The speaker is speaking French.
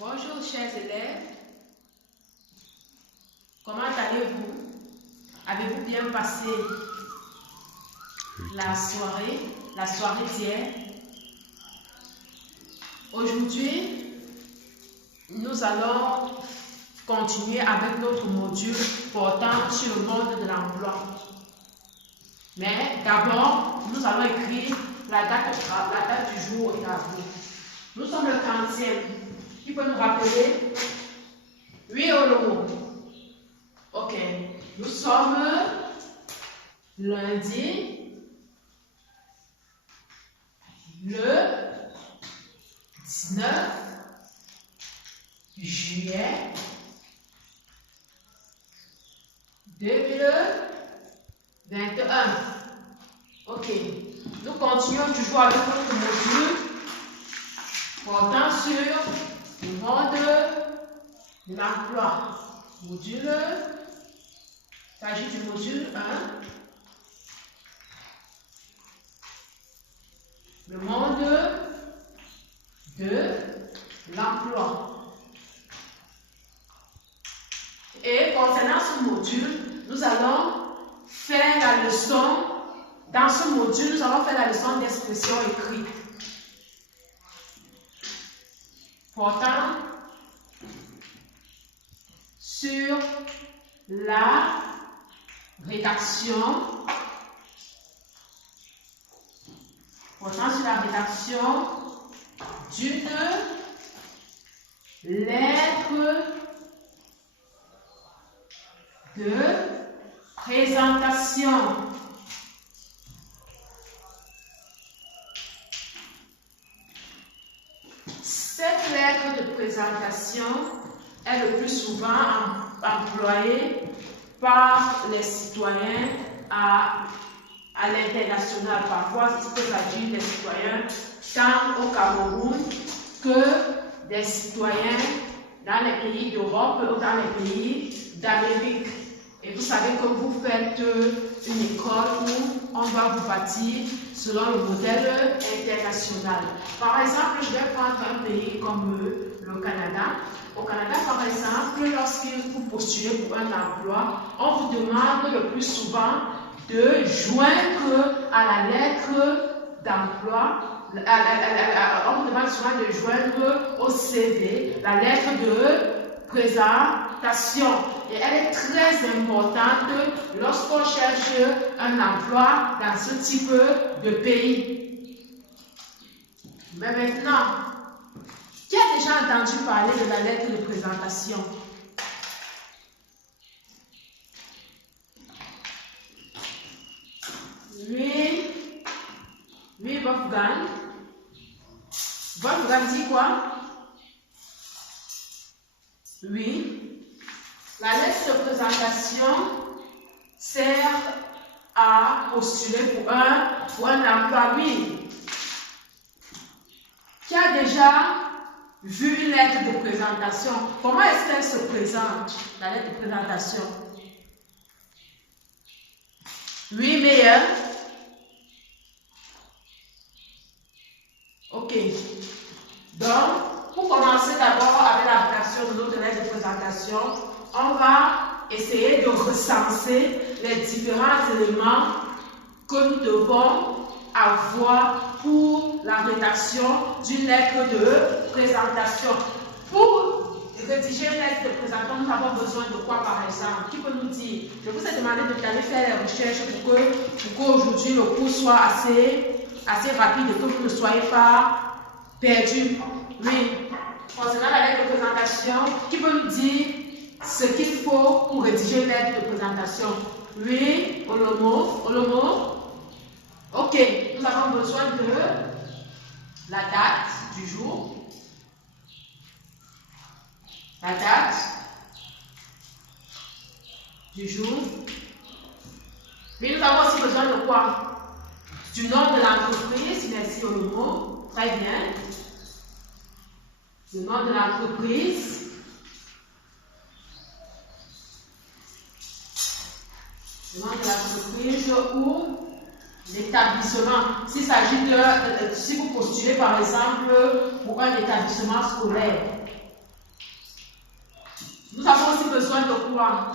Bonjour chers élèves, comment allez-vous? Avez-vous bien passé la soirée d'hier? Aujourd'hui, nous allons continuer avec notre module portant sur le monde de l'emploi. Mais d'abord, nous allons écrire la date du jour et la vie. Nous sommes le 30e. Qui peut nous rappeler? Oui ou non? Ok. Nous sommes lundi, le 19 juillet 2021. Ok. Nous continuons toujours avec notre module portant sur le monde de l'emploi. Il s'agit du module 1. Le monde de l'emploi. Et concernant ce module, nous allons faire la leçon. Dans ce module, nous allons faire la leçon d'expression écrite portant sur la rédaction d'une lettre de présentation. Cette lettre de présentation est le plus souvent employée par les citoyens à l'international. Parfois, il peut s'agir des citoyens tant au Cameroun que des citoyens dans les pays d'Europe ou dans les pays d'Amérique. Et vous savez que vous faites une école où on va vous bâtir selon le modèle international. Par exemple, je vais prendre un pays comme le Canada. Au Canada, par exemple, lorsque vous postulez pour un emploi, on vous demande le plus souvent de joindre à la lettre d'emploi, on vous demande souvent de joindre au CV la lettre de présentation. Et elle est très importante lorsqu'on cherche un emploi dans ce type de pays. Mais maintenant, qui a déjà entendu parler de la lettre de présentation? Oui, Wolfgang. Wolfgang dit quoi? Oui. La lettre de présentation sert à postuler pour un emploi. Oui. Qui a déjà vu une lettre de présentation? Comment est-ce qu'elle se présente, la lettre de présentation? Oui, meilleur. Ok. Donc, pour commencer d'abord avec la rédaction de notre lettre de présentation, on va essayer de recenser les différents éléments que nous devons avoir pour la rédaction d'une lettre de présentation. Pour rédiger une lettre de présentation, nous avons besoin de quoi par exemple? Qui peut nous dire? Je vous ai demandé d'aller faire les recherches pour qu'aujourd'hui le cours soit assez rapide et que vous ne soyez pas perdus. Oui. Concernant la lettre de présentation, qui peut nous dire ce qu'il faut pour rédiger une lettre de présentation? Oui, Olomo. Ok, nous avons besoin de la date du jour, la date du jour. Mais nous avons aussi besoin de quoi? Du nom de l'entreprise. Merci Olomo. Très bien. Le nom de l'entreprise. Le nom de l'entreprise ou l'établissement. S'il s'agit si vous postulez par exemple pour un établissement scolaire, Nous avons aussi besoin de quoi?